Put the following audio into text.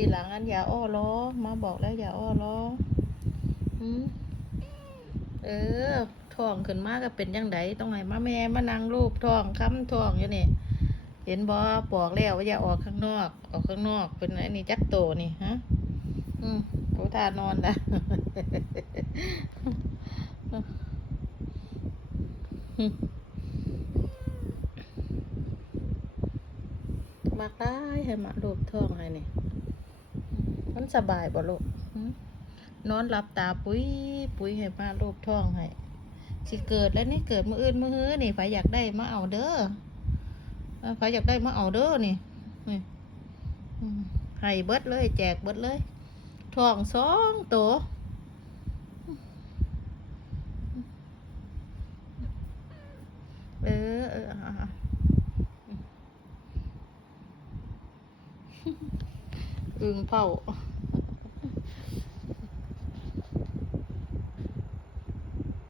ทีหลังอันอย่าอ้อล้อมาบอกแล้วอย่าอ้อล้อเออท้องขึ้นมาก็เป็นยังไงต้องให้มาแม่มานั่งรูปท้องค้ำท้องอยู่นี่เห็นบอบอกแล้วว่าอย่าออกข้างนอกออกข้างนอกเป็นไอ้นี่จักโตนี่ฮะโอ้ท่านอนละมากได้ให้มารูปท้องให้นี่มันสบายบ่ลูกนอนหลับตาปุ้ยปุ้ยให้มารูปท้องให้สิเกิดแล้วนี่เกิดมื้ออื่นมื้อฮื้อนี่ไผอยากได้มาเอาเด้อไผอยากได้มาเอาเด้อนี่ให้เบิดเลยแจกเบิดเลยท้อง2 ตัวอึ่งเผา